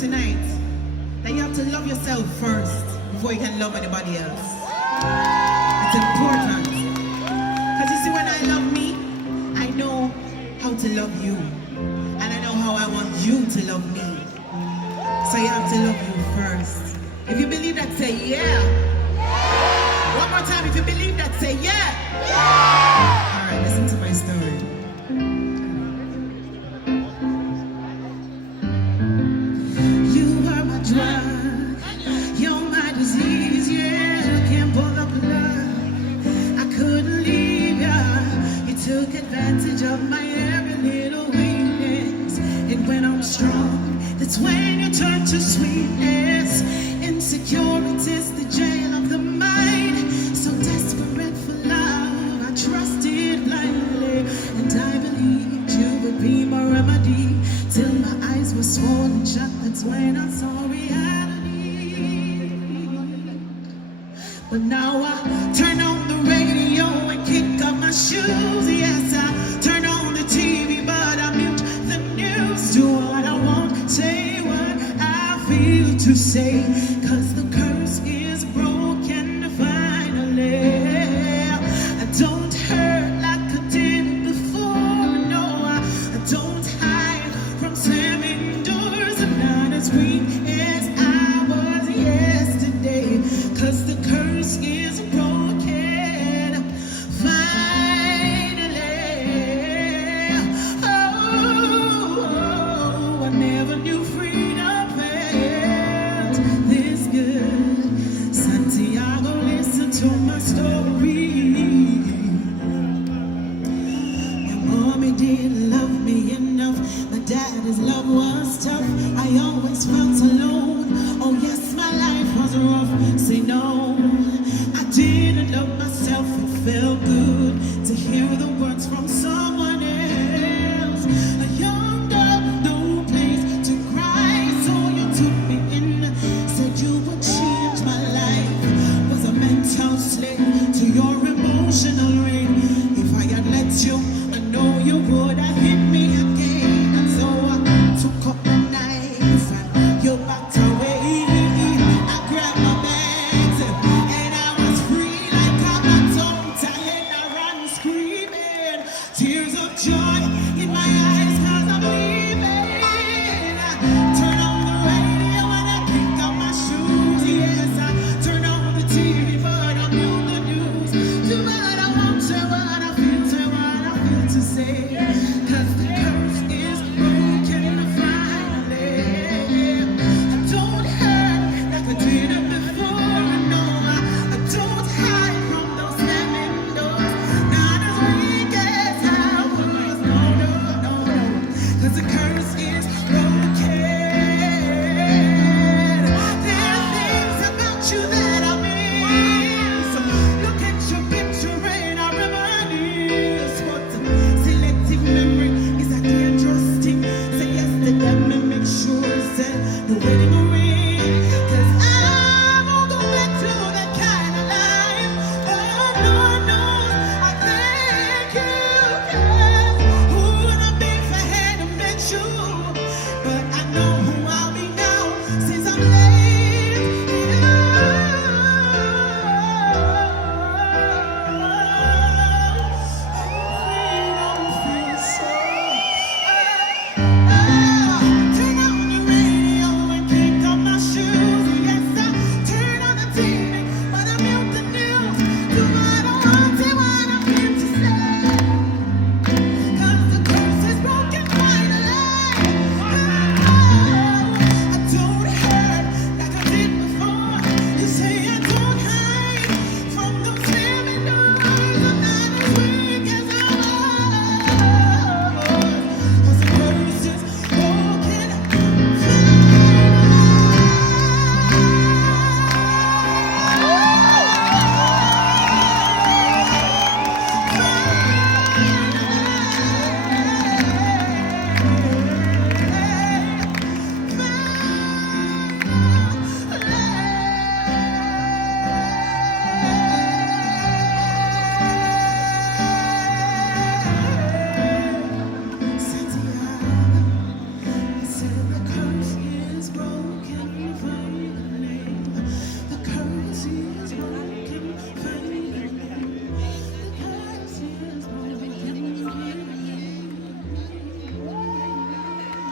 tonight that you have to love yourself first before you can love anybody else. It's important. Because you see, when I love me, I know how to love you. And I know how I want you to love me. So you have to love you first. If you believe that, say yeah. One more time, if you believe that, say yeah. Alright, listen to my story. You are my drug, you're my disease, yeah. I can't pull the blood, I couldn't leave ya. You took advantage of my every little weakness. And when I'm strong, that's when you turn to sweetness. Insecurity's the jail of the mind. So desperate for love, I trusted blindly, and I believed you would be my remedy. Till my eyes were swollen shut, that's when I saw reality. But now I turn on the radio and kick up my shoes. Yes, I turn on the TV, but I mute the news. Do what I want, say what I feel to say, 'cause the curse is broken finally. I don't hurt like I did before, no, I don't hide from slamming doors. I'm not as weak as I was yesterday, 'cause the curse is broken finally. Oh, I never knew freedom felt this good. Santiago, listen to my story. My mommy didn't love me enough, my daddy's love was tough. I always felt alone. Oh yes, my life was rough. Say no, I didn't love myself, it felt good.